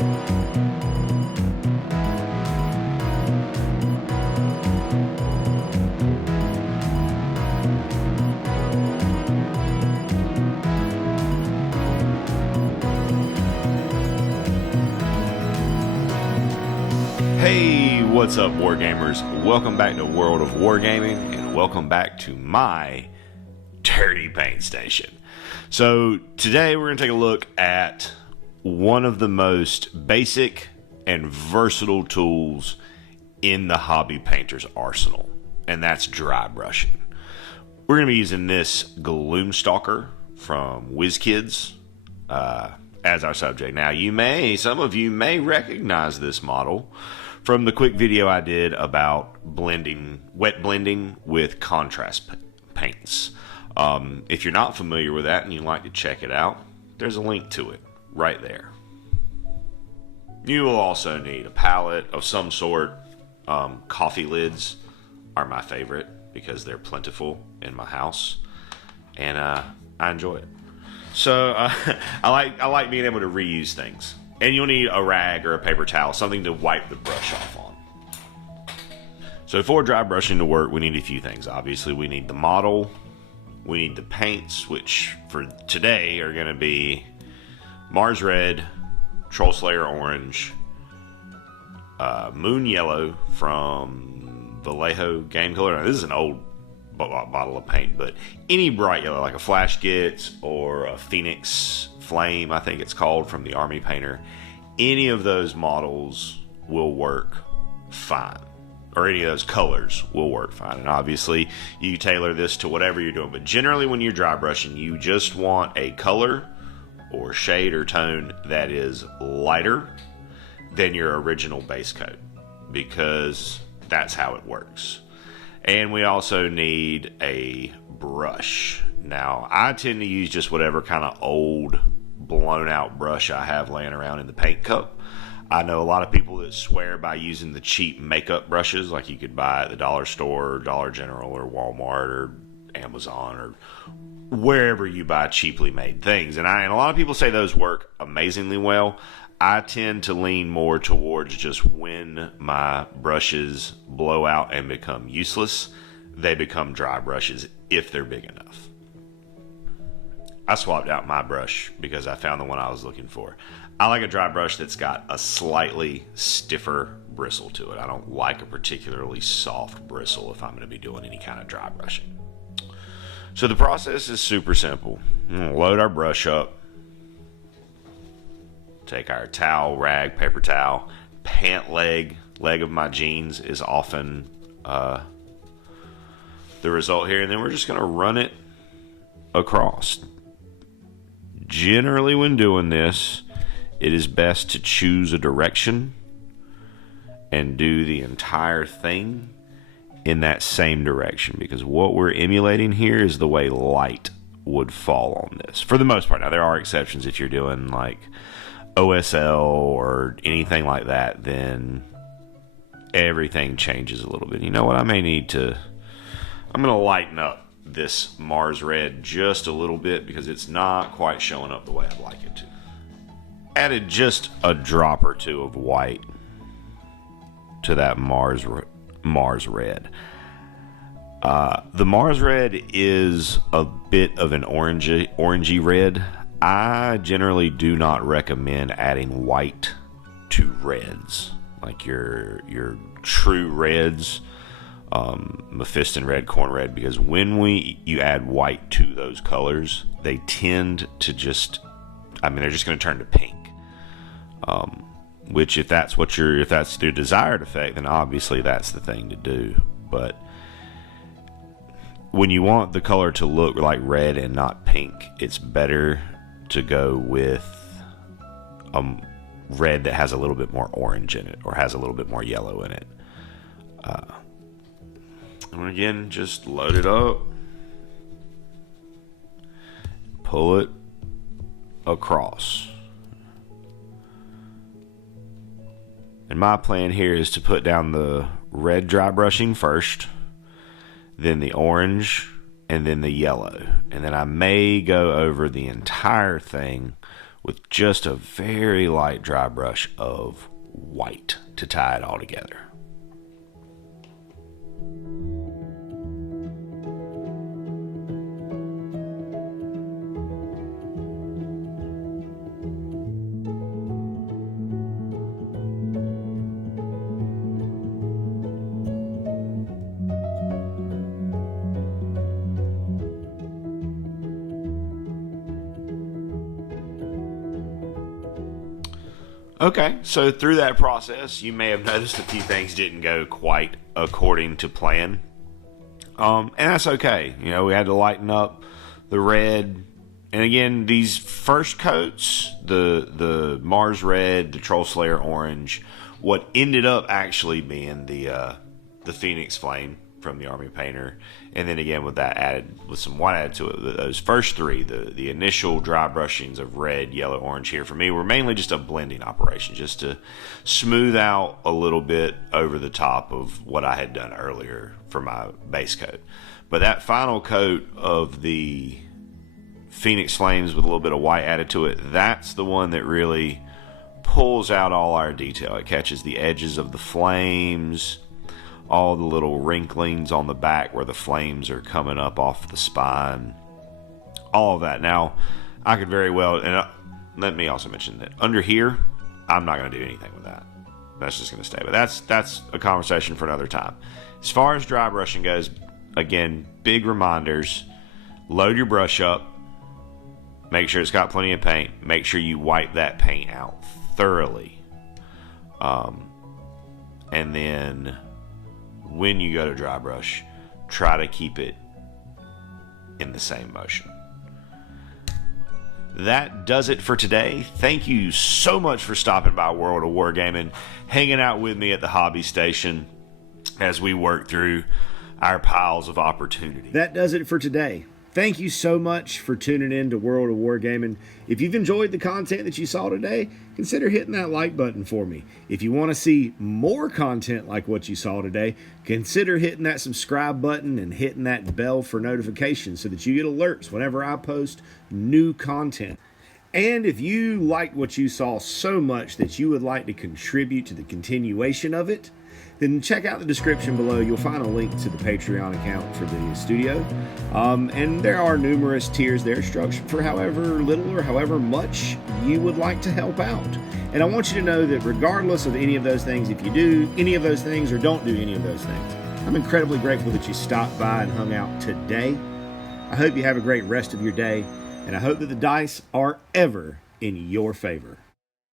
Hey, what's up, Wargamers? Welcome back to World of Wargaming, and welcome back to my dirty paint station. So today we're going to take a look at one of the most basic and versatile tools in the hobby painter's arsenal, and that's dry brushing. We're going to be using this Gloomstalker from WizKids as our subject. Now, some of you may recognize this model from the quick video I did about wet blending with contrast paints. If you're not familiar with that and you'd like to check it out, there's a link to it right there. You will also need a palette of some sort. Coffee lids are my favorite because they're plentiful in my house, and I enjoy it. So I like being able to reuse things. And you'll need a rag or a paper towel, something to wipe the brush off on. So for dry brushing to work, we need a few things. Obviously, we need the model. We need the paints, which for today are going to be Mars Red, Troll Slayer Orange, Moon Yellow from Vallejo Game Color. Now, this is an old bottle of paint, but any bright yellow, like a Flash Gitz or a Phoenix Flame, I think it's called, from the Army Painter, any of those models will work fine, or any of those colors will work fine. And obviously you tailor this to whatever you're doing, but generally when you're dry brushing, you just want a color or shade or tone that is lighter than your original base coat, because that's how it works. And we also need a brush. Now, I tend to use just whatever kind of old, blown out brush I have laying around in the paint cup. I know a lot of people that swear by using the cheap makeup brushes like you could buy at the dollar store or Dollar General or Walmart or Amazon or wherever you buy cheaply made things. And a lot of people say those work amazingly well. I tend to lean more towards just when my brushes blow out and become useless, they become dry brushes if they're big enough. I swapped out my brush because I found the one I was looking for. I like a dry brush that's got a slightly stiffer bristle to it. I don't like a particularly soft bristle if I'm going to be doing any kind of dry brushing. So the process is super simple. I'm going to load our brush up. Take our towel, rag, paper towel, pant leg of my jeans is often the result here, and then we're just going to run it across. Generally, when doing this, it is best to choose a direction and do the entire thing in that same direction, because what we're emulating here is the way light would fall on this, for the most part. Now, there are exceptions. If you're doing like OSL or anything like that, then everything changes a little bit. You know what? I'm going to lighten up this Mars Red just a little bit because it's not quite showing up the way I'd like it to. Added just a drop or two of white to that Mars Red. The Mars Red is a bit of an orangey red. I generally do not recommend adding white to reds, like your true reds, Mephiston red, corn red, because when you add white to those colors, they tend to they're just going to turn to pink. Which if that's their desired effect, then obviously that's the thing to do. But when you want the color to look like red and not pink, it's better to go with a red that has a little bit more orange in it, or has a little bit more yellow in it. And again, just load it up, pull it across. And my plan here is to put down the red dry brushing first, then the orange, and then the yellow. And then I may go over the entire thing with just a very light dry brush of white to tie it all together. Okay, so through that process, you may have noticed a few things didn't go quite according to plan. And that's okay. You know, we had to lighten up the red. And again, these first coats, the Mars Red, the Troll Slayer Orange, what ended up actually being the Phoenix Flame from the Army Painter, and then again with that added, with some white added to it, those first three, the initial dry brushings of red, yellow, orange here for me were mainly just a blending operation, just to smooth out a little bit over the top of what I had done earlier for my base coat. But that final coat of the Phoenix Flames with a little bit of white added to it, that's the one that really pulls out all our detail. It catches the edges of the flames, all the little wrinklings on the back where the flames are coming up off the spine, all of that. Now, I could very well, and let me also mention that under here, I'm not going to do anything with that. That's just going to stay. But that's a conversation for another time. As far as dry brushing goes, again, big reminders: load your brush up, make sure it's got plenty of paint, make sure you wipe that paint out thoroughly, and then when you go to dry brush, try to keep it in the same motion. That does it for today. Thank you so much for stopping by World of Wargaming, hanging out with me at the hobby station as we work through our piles of opportunity. That does it for today. Thank you so much for tuning in to World of Wargaming. If you've enjoyed the content that you saw today, consider hitting that like button for me. If you want to see more content like what you saw today, consider hitting that subscribe button and hitting that bell for notifications so that you get alerts whenever I post new content. And if you liked what you saw so much that you would like to contribute to the continuation of it, then check out the description below. You'll find a link to the Patreon account for the studio. And there are numerous tiers there structured for however little or however much you would like to help out. And I want you to know that regardless of any of those things, if you do any of those things or don't do any of those things, I'm incredibly grateful that you stopped by and hung out today. I hope you have a great rest of your day, and I hope that the dice are ever in your favor.